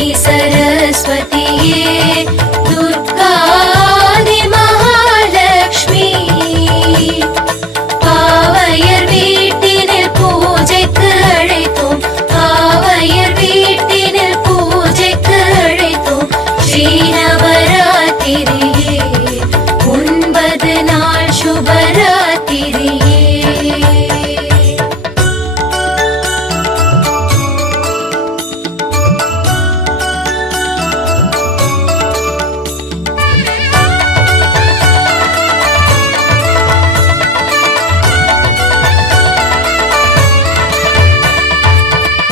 வாணி சரஸ்வதியே துர்கா ஆதி மகாலட்சுமி பாவையர் வீட்டினில் பூஜைக்கு அழைத்தோம் பாவையர் வீட்டினில் பூஜைக்கு அழைத்தோம் ஸ்ரீநவராத்திரியே 9 நாள் சுபராத்திரியே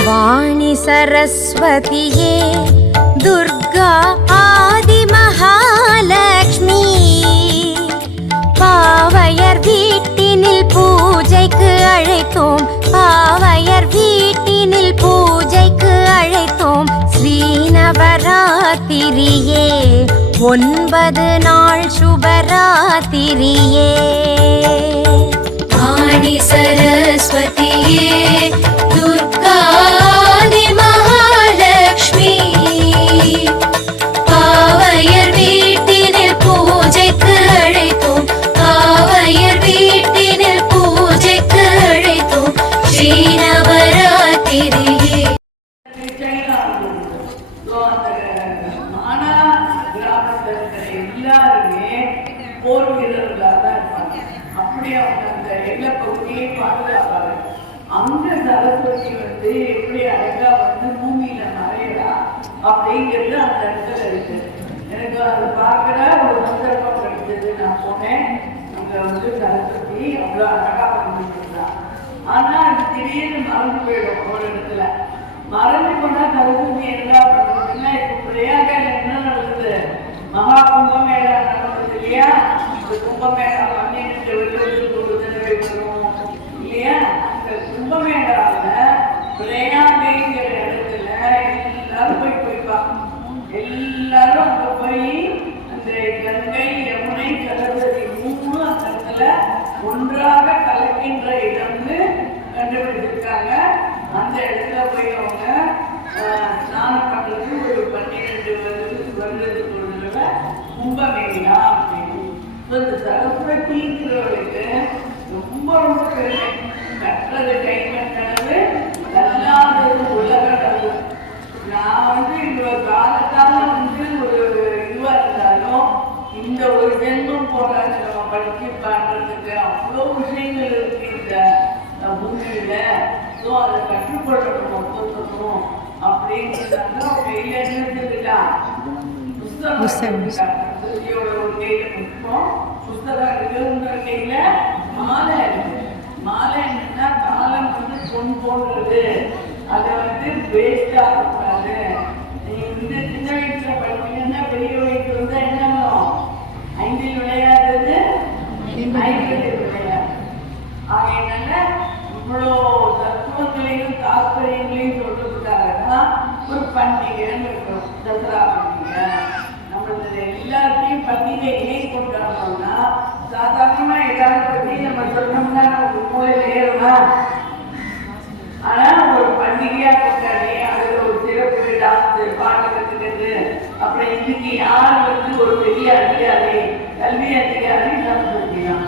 வாணி சரஸ்வதியே துர்கா ஆதி மகாலட்சுமி பாவையர் வீட்டினில் பூஜைக்கு அழைத்தோம் பாவையர் வீட்டினில் பூஜைக்கு அழைத்தோம் ஸ்ரீநவராத்திரியே 9 நாள் சுபராத்திரியே வாணி சரஸ்வதியே துர்கா ஆதி மகாலட்சுமி பாவையர் வீட்டினில் பூஜைக்கு அழைத்தோம் பாவையர் வீட்டினில் பூஜைக்கு அழைத்தோம் ஸ்ரீநவராத்திரியே எல்லாருமே போர் வீரர்களாக தான் இருப்பாங்க. அப்படி அவங்க அந்த எல்லை பகுதியை பாதுகாப்பாங்க. அங்க சரஸ்வதி எப்படி அழகா பூமியில மறையறா அப்படிங்கிறது அந்த இடத்துல இருக்கு. எனக்கு அதை பார்க்கிற ஒரு சந்தர்ப்பம் கிடைச்சது. நான் போனேன், அங்க சரஸ்வதி அவ்வளோ அழகா பண்ணிட்டு இருந்தா. ஆனா அது திடீர்னு மறந்து போயிடும். ஒரு இடத்துல மறந்து போனா சரஸ்வதி என்ன பண்ணுறதுன்னா, இப்போ பிரயாகல என்ன நடந்தது, மகா கும்பமேளா நடந்தது இல்லையா? இந்த கும்பமேளா 12 வருடத்துக்கு ஒரு தடவை வரும் இல்லையா? அந்த கும்பமேளாவில் பிரயாகைங்கிற இடத்துல எல்லாரும் போய்ப்பாங்க. எல்லாரும் அங்க போய் அந்த கங்கை யமுனை சரஸ்வதி 3 அந்த இடத்துல ஒன்றாக கலக்கின்ற இடம்னு கண்டுபிடிச்சிருக்காங்க. அந்த இடத்துல போய் அவங்க ஸ்நானம் பண்றது ஒரு 12 வருடத்துக்கு ஒரு தடவை கும்பமேளா அப்படின்னு. இந்த சரஸ்வதிங்கிறவர்களுக்கு ரொம்ப ரொம்ப பெருமை. கற்றது கைமட்டளவு நல்லாதது உலக அளவு. நான் இந்த காலத்தால ஒரு இதுவா இருந்தாலும் இந்த ஒரு ஜென்மம் போராது நம்ம படிச்சு பண்றதுக்கு அவ்வளோ விஷயங்கள் இருக்கு இந்த பூமியில. ஸோ அதை கற்றுக்கொள்ளணும் மொத்தத்துக்கும் அப்படிங்கிறதால அவங்க கையில இருந்துருக்கா புஸ்தகம் ஒரு கையில புஷ்பம் புஸ்தகம் இருக்கு, இன்னொரு கையில மாலை இருக்கு. மாலை என்னன்னா காலம் பொன் போன்றது, அதை வேஸ்ட் ஆகக்கூடாது. இந்த சின்ன வயசுல படிச்சீங்கன்னா பெரிய வயசு வந்தா என்ன பண்ணும்? 5 விளையாடுறது 5 விளையாடு. ஆகையினால இவ்வளோ தத்துவங்களையும் தாற்பயங்களையும் சொல்றதுக்காக தான் ஒரு பண்டிகைன்னு இருக்கணும். தசரா பண்டிகை நம்மளது எல்லாத்தையும் பண்டிகையை கொண்டாடணும்னா சாதாரணமா ஏதாவது பற்றி நம்ம சொன்னோம்னா நமக்கு மூலையில ஏறுமா? ஆனா ஒரு பண்டிகையா கொண்டாடி அதுல ஒரு சிறப்பு டான்ஸ் பாட்டு கத்துக்கிறது. அப்புறம் இன்னைக்கு யார் ஒரு பெரிய அதிகாரி கல்வி அதிகாரி சரஸ்வதிதான்.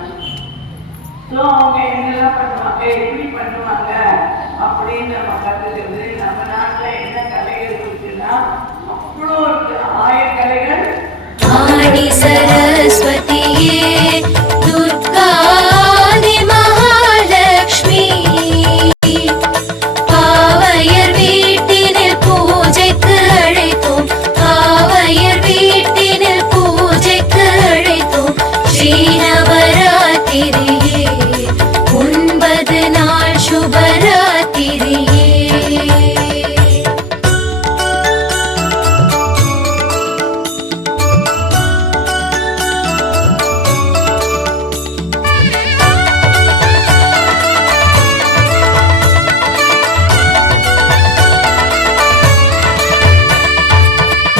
ஸோ அவங்க என்னெல்லாம் பண்ணுவாங்க, எப்படி பண்ணுவாங்க அப்படின்னு நம்ம கத்துக்கிறது. நம்ம நாட்டில் என்ன கலைகள் இருக்குன்னா அவ்வளோ ஆயக்கலைகள். வாணி சரஸ்வதியே துர்கா ஆதி மகாலட்சுமி பாவையர் வீட்டினில் பூஜைக்கு அழைத்தோம் பாவையர் வீட்டினில் பூஜைக்கு அழைத்தோம் ஸ்ரீநவராத்திரியே 9 நாள் சுபராத்திரியே.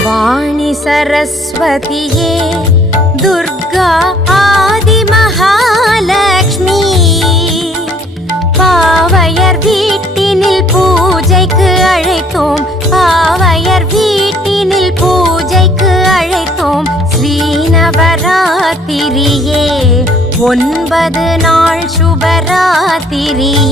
வாணி சரஸ்வதியே துர்கா ஆதி மகாலட்சுமி பாவையர் வீட்டினில் பூஜைக்கு அழைத்தோம் பாவையர் வீட்டினில் சுபராத்திரியே 9 நாள் சுபராத்திரியே